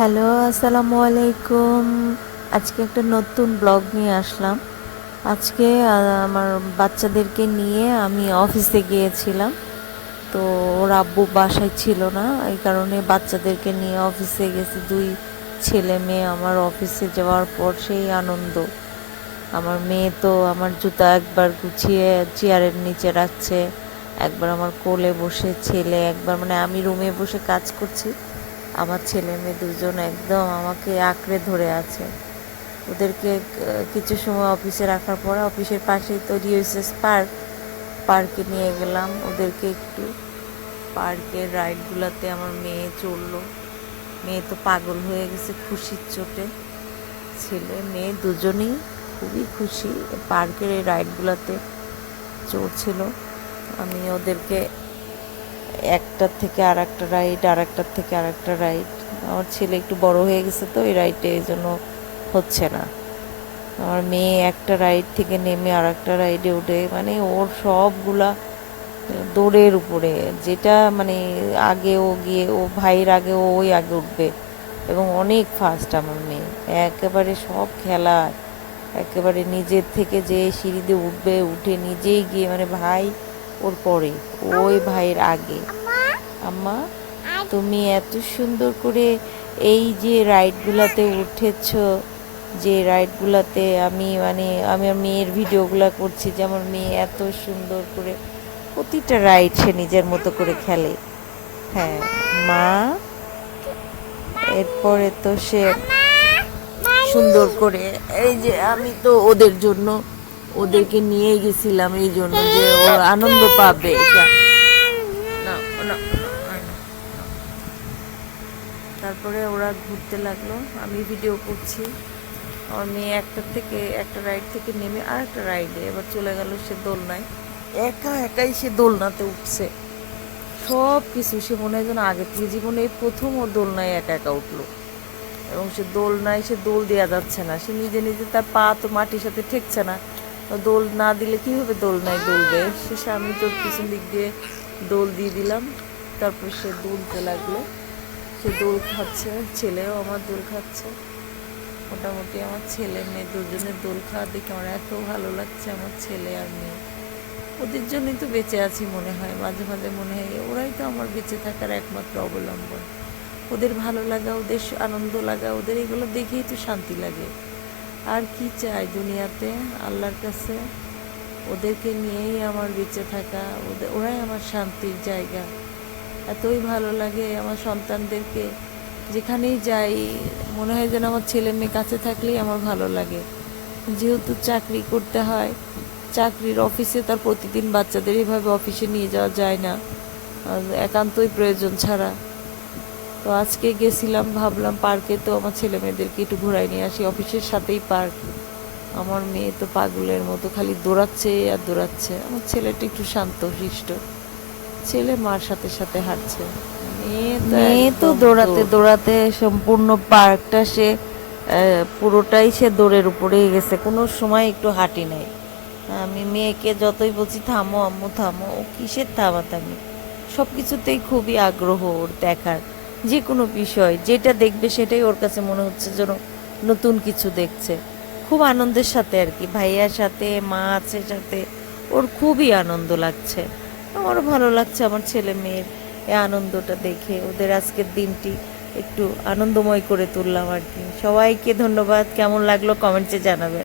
Hello, আসসালামু আলাইকুম। আজকে একটা নতুন ব্লগ নিয়ে আসলাম। আজকে আমার বাচ্চাদেরকে নিয়ে আমি অফিসে গিয়েছিলাম। তো ওর আব্বু বাসায় ছিল না, এই কারণে বাচ্চাদেরকে নিয়ে অফিসে গেছি। দুই ছেলে মেয়ে আমার অফিসে যাওয়ার পর সেই আনন্দ। আমার মেয়ে তো আমার জুতা একবার গুছিয়ে চেয়ারের নিচে রাখছে, একবার আমার কোলে বসে, ছেলে একবার, মানে আমি রুমে বসে কাজ করছি, আমার ছেলে মেয়ে দুজন একদম আমাকে আঁকড়ে ধরে আছে। ওদেরকে কিছু সময় অফিসে রাখার পরে অফিসের পাশেই তো রিউসেস পার্কে নিয়ে গেলাম ওদেরকে একটু। পার্কের রাইডগুলোতে আমার মেয়ে চড়লো। মেয়ে তো পাগল হয়ে গেছে খুশির চোটে। ছেলে মেয়ে দুজনেই খুবই খুশি, পার্কের এই রাইডগুলোতে চড়ছিল। আমি ওদেরকে একটার থেকে আর একটা রাইড, আর একটার থেকে আর একটা রাইড। আমার ছেলে একটু বড় হয়ে গেছে তো এই রাইডে, এই জন্য হচ্ছে না। আমার মেয়ে একটা রাইড থেকে নেমে আর একটা রাইডে উঠে, মানে ওর সবগুলা দৌড়ের উপরে, যেটা মানে আগে ও গিয়ে ও ভাইয়ের আগে ওই আগে উঠবে, এবং অনেক ফাস্ট আমার মেয়ে। একেবারে সব খেলা একেবারে নিজের থেকে যে সিঁড়ি দিয়ে উঠবে, উঠে নিজেই গিয়ে, মানে ভাই ওর পরে, ওই ভাইয়ের আগে। আম্মা, তুমি এত সুন্দর করে এই যে রাইডগুলোতে উঠেছ, যে রাইডগুলোতে আমি মানে আমি আমার মেয়ের ভিডিওগুলো করছি, যে আমার মেয়ে এত সুন্দর করে প্রতিটা রাইড সে নিজের মতো করে খেলে। হ্যাঁ মা, এরপরে তো সে সুন্দর করে, এই যে আমি তো ওদের জন্য ওদেরকে নিয়ে গেছিলাম এই জন্য যে ও আনন্দ পাবে এটা। না, না, তারপরে ওরা ঘুরতে লাগলো, আমি ভিডিও করছি। আমার মেয়ে একটা থেকে একটা রাইড থেকে নেমে আর একটা রাইডে এবার চলে গেল সে দোলনায়। একা একাই সে দোলনাতে উঠছে, সব কিছু সে মনে হয় যেন আগে থেকে জীবনে এই প্রথম ওর দোলনায় একা একা উঠলো। এবং সে দোলনায় সে দোল দেওয়া যাচ্ছে না, সে নিজে নিজে তার পা তো মাটির সাথে ঠেকছে না। দোল না দিলে কীভাবে দোলনায় দুলবে? শেষে আমি তোর পিছন দিক দিয়ে দোল দিয়ে দিলাম। তারপর সে দুলতে লাগলো, সে দোল খাচ্ছে, ছেলেও আমার দোল খাচ্ছে। মোটামুটি আমার ছেলে মেয়ে দুজনের দোল খাওয়া দেখে আমার এত ভালো লাগছে। আমার ছেলে আর মেয়ে, ওদের জন্যই তো বেঁচে আছি মনে হয়। মাঝে মাঝে মনে হয় ওরাই তো আমার বেঁচে থাকার একমাত্র অবলম্বন। ওদের ভালো লাগা, ওদের আনন্দ লাগা, ওদের এগুলো দেখেই তো শান্তি লাগে। আর কি চাই দুনিয়াতে আল্লাহর কাছে? ওদেরকে নিয়েই আমার বেঁচে থাকা, ওরাই আমার শান্তির জায়গা। এতই ভালো লাগে আমার সন্তানদেরকে, যেখানেই যাই মনে হয় যেন আমার ছেলে মেয়ে কাছে থাকলেই আমার ভালো লাগে। যেহেতু চাকরি করতে হয়, চাকরির অফিসে তার প্রতিদিন বাচ্চাদের এইভাবে অফিসে নিয়ে যাওয়া যায় না, একান্তই প্রয়োজন ছাড়া। তো আজকে গেছিলাম, ভাবলাম পার্কে তো আমার ছেলে মেয়েদেরকে একটু ঘোরাই নিয়ে আসি, অফিসের সাথেই পার্ক। আমার মেয়ে তো পাগলের মতো খালি দৌড়াচ্ছে আর দৌড়াচ্ছে। আমার ছেলেটা একটু শান্ত শিষ্ট, ছেলে মার সাথে সাথে হাঁটছে। মেয়ে তো দৌড়াতে দৌড়াতে সম্পূর্ণ পার্কটা সে পুরোটাই সে দৌড়ের উপরেই গেছে, কোনো সময় একটু হাঁটি নাই। আমি মেয়েকে যতই বলছি থামো আম্মু থামো, ও কিসের থামাথামি, সব কিছুতেই খুবই আগ্রহ ওর দেখার। যে কোনো বিষয় যেটা দেখবে সেটাই ওর কাছে মনে হচ্ছে যেন নতুন কিছু দেখছে। খুব আনন্দের সাথে আর কি, ভাইয়ার সাথে, মা আছে সাথে, ওর খুবই আনন্দ লাগছে। আমারও ভালো লাগছে আমার ছেলে মেয়ের এই আনন্দটা দেখে। ওদের আজকের দিনটি একটু আনন্দময় করে তুললাম আর কি। সবাইকে ধন্যবাদ। কেমন লাগলো কমেন্টে জানাবেন।